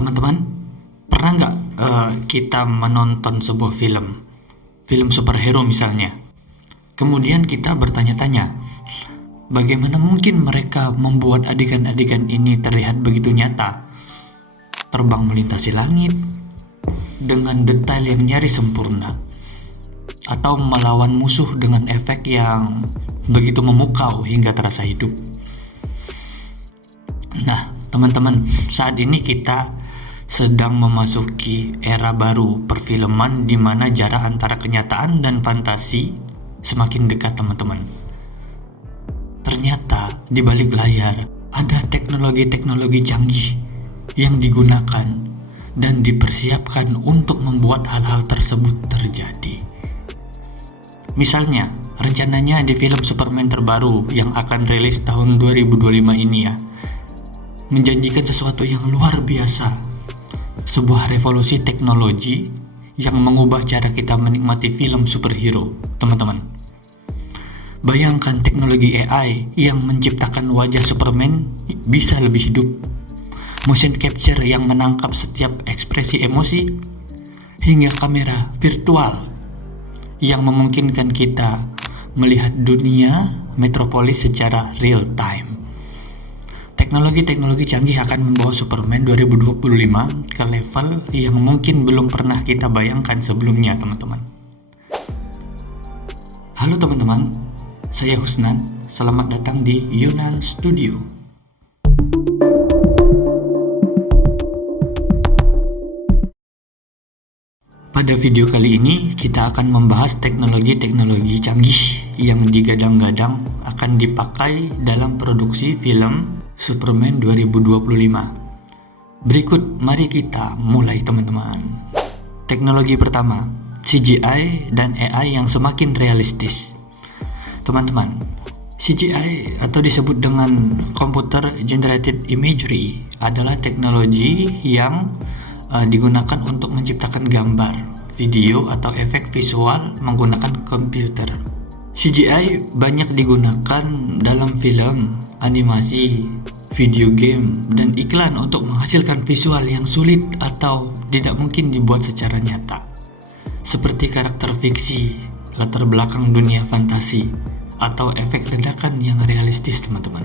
Teman-teman, pernah nggak kita menonton sebuah film superhero misalnya, kemudian kita bertanya-tanya, bagaimana mungkin mereka membuat adegan-adegan ini terlihat begitu nyata? Terbang melintasi langit dengan detail yang nyaris sempurna, atau melawan musuh dengan efek yang begitu memukau hingga terasa hidup. Nah, teman-teman, saat ini kita sedang memasuki era baru perfilman di mana jarak antara kenyataan dan fantasi semakin dekat, teman-teman. Ternyata di balik layar ada teknologi-teknologi canggih yang digunakan dan dipersiapkan untuk membuat hal-hal tersebut terjadi. Misalnya, rencananya di film Superman terbaru yang akan rilis tahun 2025 ini ya, menjanjikan sesuatu yang luar biasa, sebuah revolusi teknologi yang mengubah cara kita menikmati film superhero, teman-teman. Bayangkan teknologi AI yang menciptakan wajah Superman bisa lebih hidup, motion capture yang menangkap setiap ekspresi emosi, hingga kamera virtual yang memungkinkan kita melihat dunia metropolis secara real time. Teknologi-teknologi canggih akan membawa Superman 2025 ke level yang mungkin belum pernah kita bayangkan sebelumnya, teman-teman. Halo teman-teman, saya Husnan. Selamat datang di Yunan Studio. Pada video kali ini kita akan membahas teknologi-teknologi canggih yang digadang-gadang akan dipakai dalam produksi film Superman 2025. Berikut mari kita mulai, teman-teman. Teknologi pertama, CGI dan AI yang semakin realistis. Teman-teman, CGI atau disebut dengan Computer Generated Imagery adalah teknologi yang digunakan untuk menciptakan gambar, video, atau efek visual menggunakan komputer. CGI banyak digunakan dalam film, animasi, video game, dan iklan untuk menghasilkan visual yang sulit atau tidak mungkin dibuat secara nyata, seperti karakter fiksi, latar belakang dunia fantasi, atau efek ledakan yang realistis, teman-teman.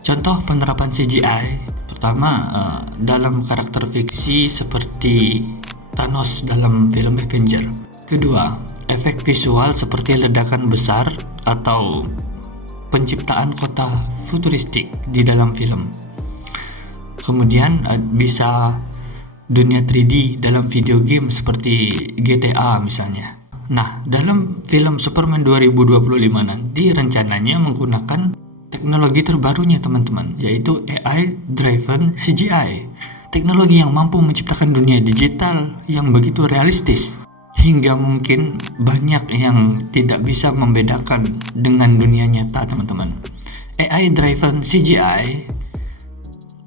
Contoh penerapan CGI pertama dalam karakter fiksi seperti Thanos dalam film Avenger. Kedua, efek visual seperti ledakan besar atau penciptaan kota futuristik di dalam film. Kemudian bisa dunia 3D dalam video game seperti GTA misalnya. Nah, dalam film Superman 2025 nanti rencananya menggunakan teknologi terbarunya, teman-teman, yaitu AI Driven CGI. Teknologi yang mampu menciptakan dunia digital yang begitu realistis hingga mungkin banyak yang tidak bisa membedakan dengan dunia nyata, teman-teman. AI Driven CGI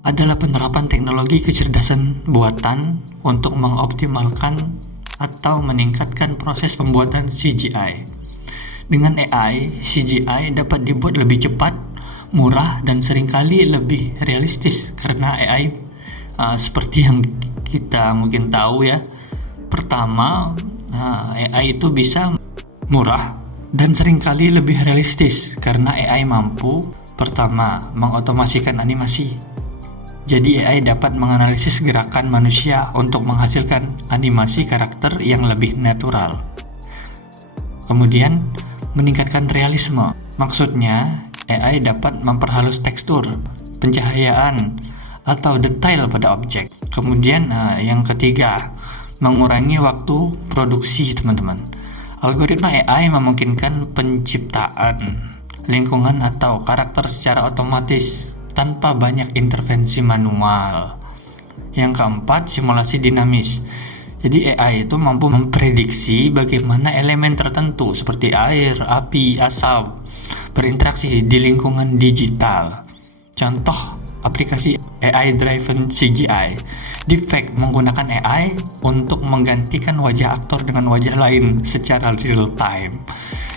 adalah penerapan teknologi kecerdasan buatan untuk mengoptimalkan atau meningkatkan proses pembuatan CGI. Dengan AI, CGI dapat dibuat lebih cepat, murah, dan seringkali lebih realistis karena AI seperti yang kita mungkin tahu ya. Pertama, AI itu bisa murah dan seringkali lebih realistis karena AI mampu pertama mengotomasikan animasi. Jadi AI dapat menganalisis gerakan manusia untuk menghasilkan animasi karakter yang lebih natural. Kemudian meningkatkan realisme. Maksudnya AI dapat memperhalus tekstur, pencahayaan, atau detail pada objek. Kemudian yang ketiga, mengurangi waktu produksi, teman-teman. Algoritma AI memungkinkan penciptaan lingkungan atau karakter secara otomatis tanpa banyak intervensi manual. Yang keempat, simulasi dinamis. Jadi AI itu mampu memprediksi bagaimana elemen tertentu seperti air, api, asap berinteraksi di lingkungan digital. Contoh aplikasi AI Driven CGI, Deepfake menggunakan AI untuk menggantikan wajah aktor dengan wajah lain secara real time.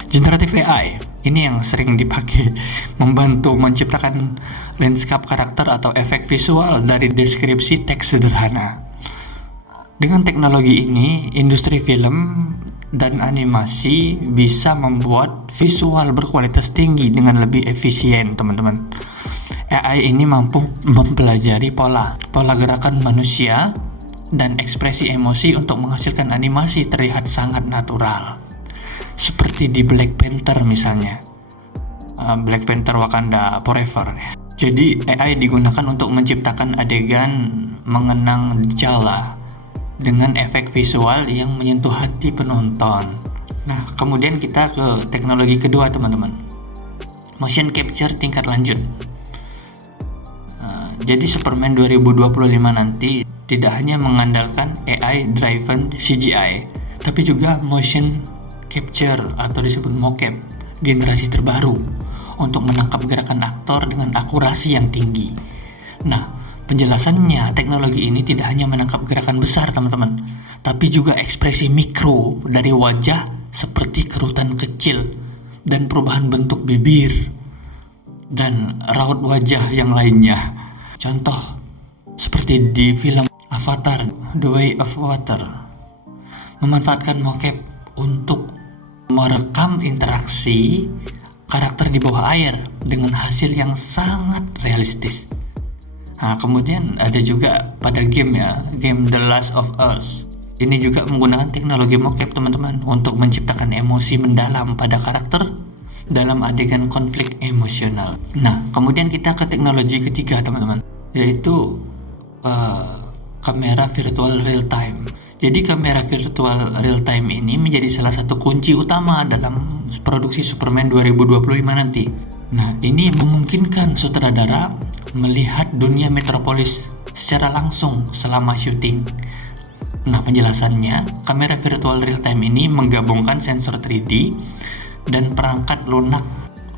Generative AI ini yang sering dipakai membantu menciptakan landscape karakter atau efek visual dari deskripsi teks sederhana. Dengan teknologi ini, industri film dan animasi bisa membuat visual berkualitas tinggi dengan lebih efisien, teman-teman. AI ini mampu mempelajari pola gerakan manusia dan ekspresi emosi untuk menghasilkan animasi terlihat sangat natural. Seperti di Black Panther misalnya. Black Panther Wakanda Forever. Jadi AI digunakan untuk menciptakan adegan mengenang T'Challa dengan efek visual yang menyentuh hati penonton. Nah, kemudian kita ke teknologi kedua, teman-teman. Motion capture tingkat lanjut. Jadi Superman 2025 nanti tidak hanya mengandalkan AI driven CGI, tapi juga motion capture atau disebut mocap generasi terbaru untuk menangkap gerakan aktor dengan akurasi yang tinggi. Nah, penjelasannya, teknologi ini tidak hanya menangkap gerakan besar, teman-teman, tapi juga ekspresi mikro dari wajah seperti kerutan kecil dan perubahan bentuk bibir dan raut wajah yang lainnya. Contoh seperti di film Avatar The Way of Water, memanfaatkan mocap untuk merekam interaksi karakter di bawah air dengan hasil yang sangat realistis. Nah, kemudian ada juga pada game The Last of Us. Ini juga menggunakan teknologi mocap, teman-teman, untuk menciptakan emosi mendalam pada karakter dalam adegan konflik emosional. Nah, kemudian kita ke teknologi ketiga, teman-teman, yaitu kamera virtual real time. Jadi kamera virtual real time ini menjadi salah satu kunci utama dalam produksi Superman 2025 nanti. Nah, ini memungkinkan sutradara melihat dunia metropolis secara langsung selama syuting. Nah, penjelasannya, kamera virtual real time ini menggabungkan sensor 3D dan perangkat lunak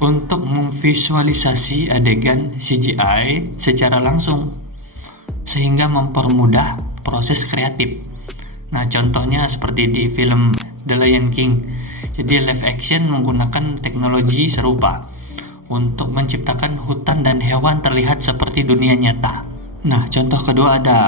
untuk memvisualisasi adegan CGI secara langsung, sehingga mempermudah proses kreatif. Nah, contohnya seperti di film The Lion King. Jadi live action menggunakan teknologi serupa untuk menciptakan hutan dan hewan terlihat seperti dunia nyata. Nah, contoh kedua ada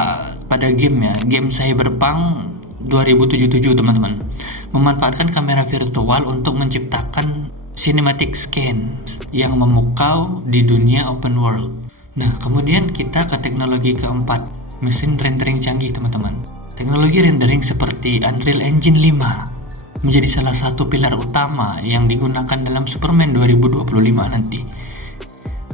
pada game Cyberpunk 2077, teman-teman. Memanfaatkan kamera virtual untuk menciptakan cinematic scan yang memukau di dunia open world. Nah, kemudian kita ke teknologi keempat, mesin rendering canggih, teman-teman. Teknologi rendering seperti Unreal Engine 5 menjadi salah satu pilar utama yang digunakan dalam Superman 2025 nanti.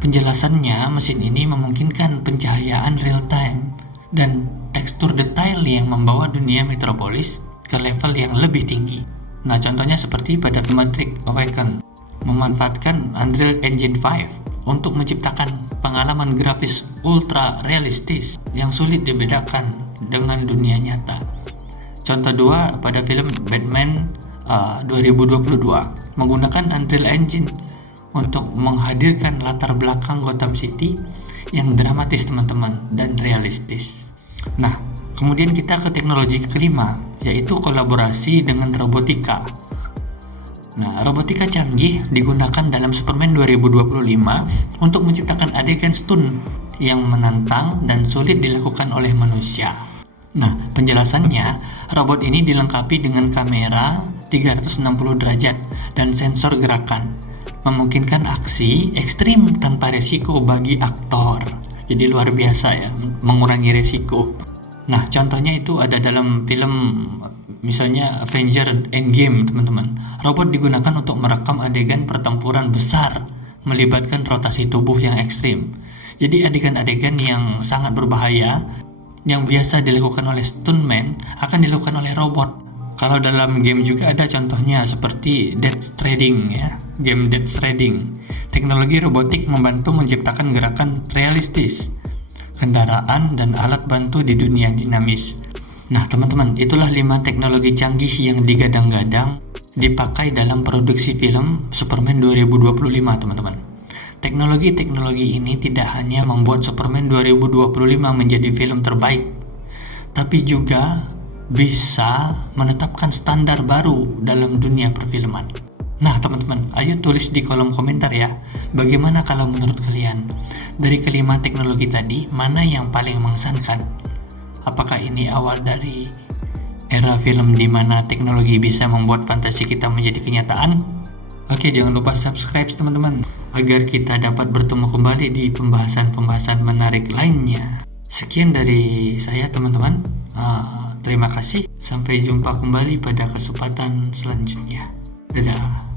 Penjelasannya, mesin ini memungkinkan pencahayaan real time dan tekstur detail yang membawa dunia metropolis ke level yang lebih tinggi. Nah, contohnya seperti pada Matrix Awakens, memanfaatkan Unreal Engine 5 untuk menciptakan pengalaman grafis ultra realistis yang sulit dibedakan dengan dunia nyata. Contoh dua pada film Batman 2022 menggunakan Unreal Engine untuk menghadirkan latar belakang Gotham City yang dramatis, teman-teman, dan realistis. Nah, kemudian kita ke teknologi kelima, yaitu kolaborasi dengan robotika. Nah, robotika canggih digunakan dalam Superman 2025 untuk menciptakan adegan stunt yang menantang dan sulit dilakukan oleh manusia. Nah, penjelasannya, robot ini dilengkapi dengan kamera 360 derajat dan sensor gerakan, memungkinkan aksi ekstrim tanpa resiko bagi aktor. Jadi luar biasa ya, mengurangi resiko. Nah, contohnya itu ada dalam film misalnya Avengers Endgame, teman-teman. Robot digunakan untuk merekam adegan pertempuran besar melibatkan rotasi tubuh yang ekstrim. Jadi adegan-adegan yang sangat berbahaya yang biasa dilakukan oleh stuntman akan dilakukan oleh robot. Kalau dalam game juga ada contohnya seperti Death Stranding ya, game Death Stranding. Teknologi robotik membantu menciptakan gerakan realistis, kendaraan dan alat bantu di dunia dinamis. Nah, teman-teman, itulah 5 teknologi canggih yang digadang-gadang dipakai dalam produksi film Superman 2025, teman-teman. Teknologi-teknologi ini tidak hanya membuat Superman 2025 menjadi film terbaik, tapi juga bisa menetapkan standar baru dalam dunia perfilman. Nah teman-teman, ayo tulis di kolom komentar ya, bagaimana kalau menurut kalian, dari kelima teknologi tadi, mana yang paling mengesankan? Apakah ini awal dari era film di mana teknologi bisa membuat fantasi kita menjadi kenyataan? Oke, jangan lupa subscribe teman-teman, agar kita dapat bertemu kembali di pembahasan-pembahasan menarik lainnya. Sekian dari saya teman-teman, terima kasih, sampai jumpa kembali pada kesempatan selanjutnya. Dadah.